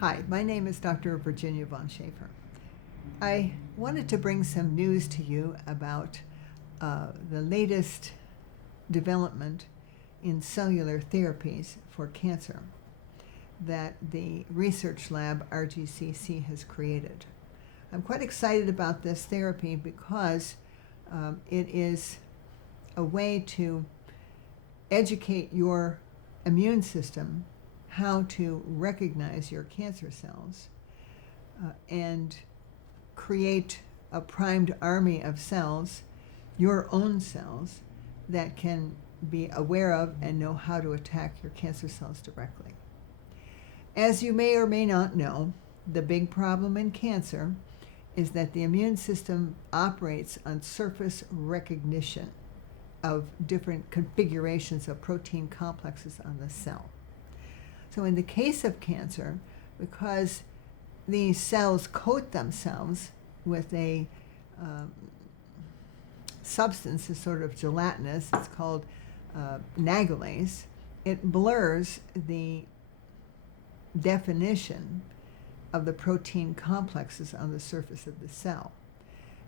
Hi, my name is Dr. Virginia von Schaefer. I wanted to bring some news to you about the latest development in cellular therapies for cancer that the research lab RGCC has created. I'm quite excited about this therapy because it is a way to educate your immune system how to recognize your cancer cells and create a primed army of cells, your own cells, that can be aware of and know how to attack your cancer cells directly. As you may or may not know, the big problem in cancer is that the immune system operates on surface recognition of different configurations of protein complexes on the cell. So in the case of cancer, because these cells coat themselves with a substance that's sort of gelatinous, it's called nagalase, it blurs the definition of the protein complexes on the surface of the cell,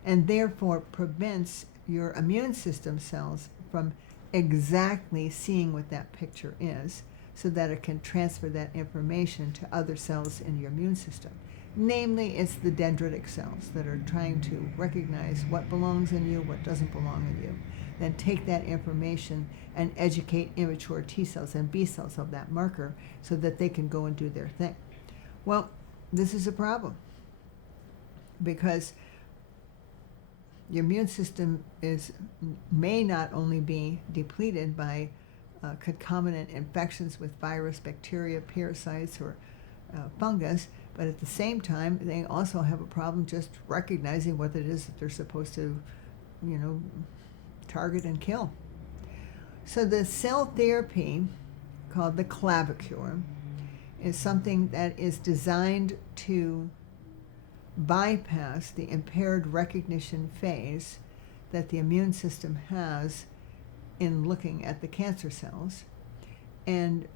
and therefore prevents your immune system cells from exactly seeing what that picture is, so that it can transfer that information to other cells in your immune system. Namely, it's the dendritic cells that are trying to recognize what belongs in you, what doesn't belong in you, then take that information and educate immature T cells and B cells of that marker so that they can go and do their thing. Well, this is a problem because your immune system may not only be depleted by concomitant infections with virus, bacteria, parasites, or fungus, but at the same time, they also have a problem just recognizing what it is that they're supposed to, target and kill. So the cell therapy called the Clavicure is something that is designed to bypass the impaired recognition phase that the immune system has in looking at the cancer cells and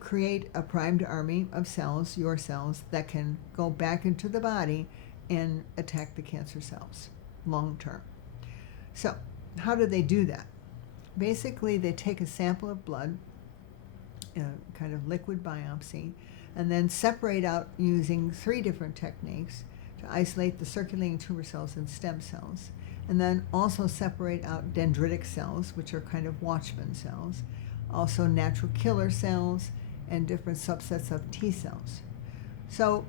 create a primed army of cells, your cells, that can go back into the body and attack the cancer cells long term. So how do they do that? Basically, they take a sample of blood, kind of liquid biopsy, and then separate out using 3 different techniques to isolate the circulating tumor cells and stem cells, and then also separate out dendritic cells, which are kind of watchman cells, also natural killer cells, and different subsets of T cells. So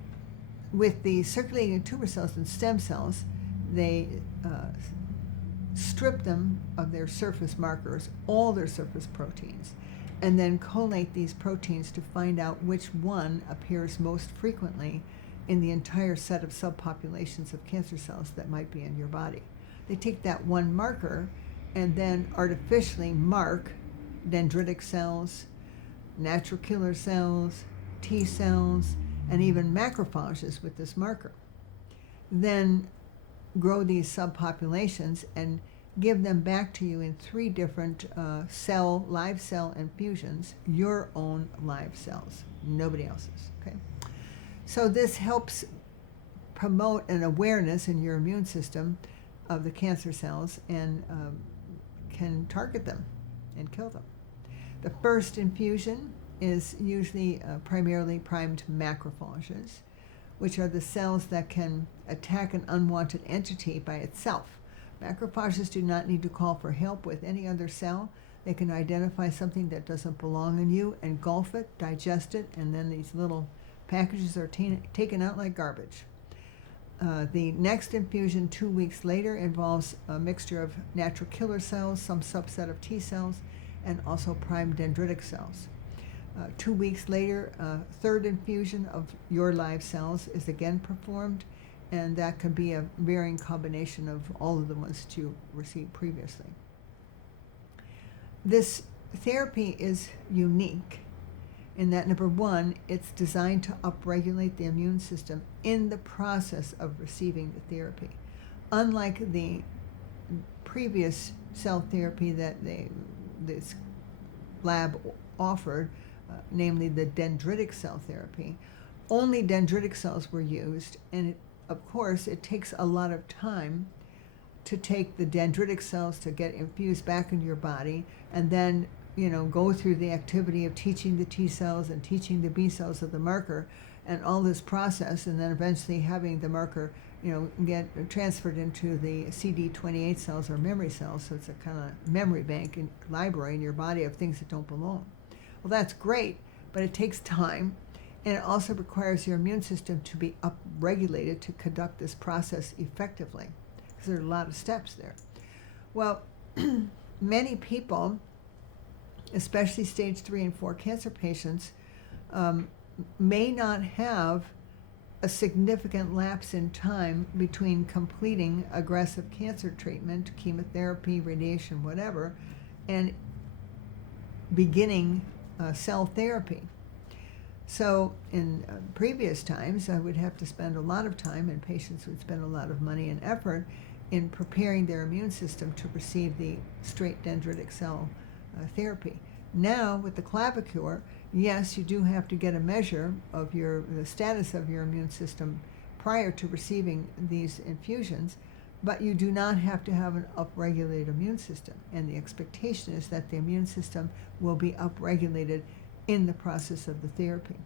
with the circulating tumor cells and stem cells, they strip them of their surface markers, all their surface proteins, and then collate these proteins to find out which one appears most frequently in the entire set of subpopulations of cancer cells that might be in your body. They take that one marker and then artificially mark dendritic cells, natural killer cells, T cells, and even macrophages with this marker. Then grow these subpopulations and give them back to you in 3 different live cell infusions, your own live cells, nobody else's. Okay? So this helps promote an awareness in your immune system of the cancer cells and can target them and kill them. The first infusion is usually primarily primed macrophages, which are the cells that can attack an unwanted entity by itself. Macrophages do not need to call for help with any other cell. They can identify something that doesn't belong in you, engulf it, digest it, and then these little packages are taken out like garbage. The next infusion 2 weeks later involves a mixture of natural killer cells, some subset of T cells, and also primed dendritic cells. 2 weeks later, a third infusion of your live cells is again performed, and that can be a varying combination of all of the ones that you received previously. This therapy is unique in that, number one, it's designed to upregulate the immune system in the process of receiving the therapy. Unlike the previous cell therapy that this lab offered, namely the dendritic cell therapy, only dendritic cells were used, and of course it takes a lot of time to take the dendritic cells to get infused back into your body, and then go through the activity of teaching the T cells and teaching the B cells of the marker, and all this process, and then eventually having the marker get transferred into the CD28 cells or memory cells. So it's a kind of memory bank and library in your body of things that don't belong. Well, that's great, but it takes time, and it also requires your immune system to be upregulated to conduct this process effectively, because there are a lot of steps there. Well, many people, especially stage 3 and 4 cancer patients, may not have a significant lapse in time between completing aggressive cancer treatment, chemotherapy, radiation, whatever, and beginning cell therapy. So in previous times, I would have to spend a lot of time, and patients would spend a lot of money and effort in preparing their immune system to receive the straight dendritic cell therapy. Now, with the Clavicure, yes, you do have to get a measure of the status of your immune system prior to receiving these infusions, but you do not have to have an upregulated immune system. And the expectation is that the immune system will be upregulated in the process of the therapy.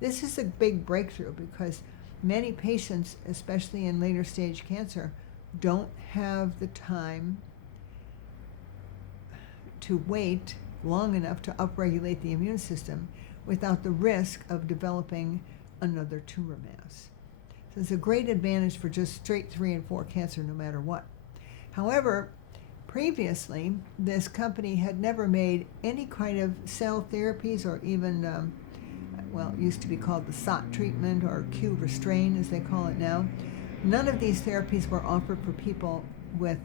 This is a big breakthrough because many patients, especially in later stage cancer, don't have the time to wait long enough to upregulate the immune system without the risk of developing another tumor mass. So it's a great advantage for just straight 3 and 4 cancer no matter what. However, previously, this company had never made any kind of cell therapies or even, it used to be called the SOT treatment or Q-restrain as they call it now. None of these therapies were offered for people with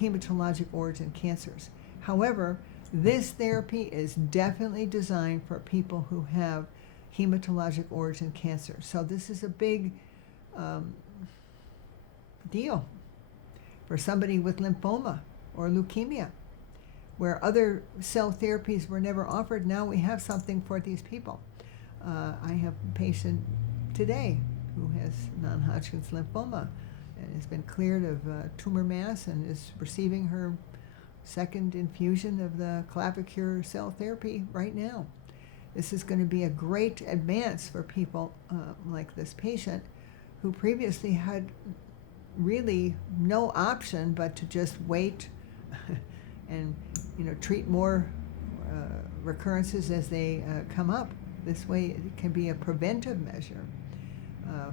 hematologic origin cancers. However, this therapy is definitely designed for people who have hematologic origin cancer. So this is a big deal for somebody with lymphoma or leukemia, where other cell therapies were never offered. Now we have something for these people. I have a patient today who has non-Hodgkin's lymphoma and has been cleared of tumor mass and is receiving her second infusion of the Clavicure cell therapy right now. This is going to be a great advance for people like this patient who previously had really no option but to just wait and treat more recurrences as they come up. This way it can be a preventive measure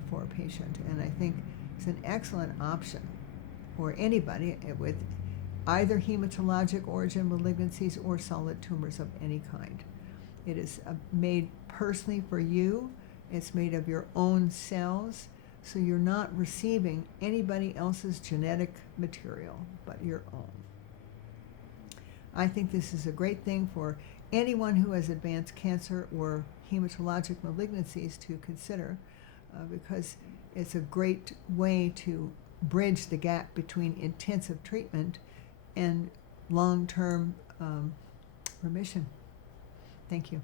for a patient, and I think it's an excellent option for anybody with either hematologic origin malignancies or solid tumors of any kind. It is made personally for you. It's made of your own cells, so you're not receiving anybody else's genetic material but your own. I think this is a great thing for anyone who has advanced cancer or hematologic malignancies to consider, because it's a great way to bridge the gap between intensive treatment and long-term remission. Thank you.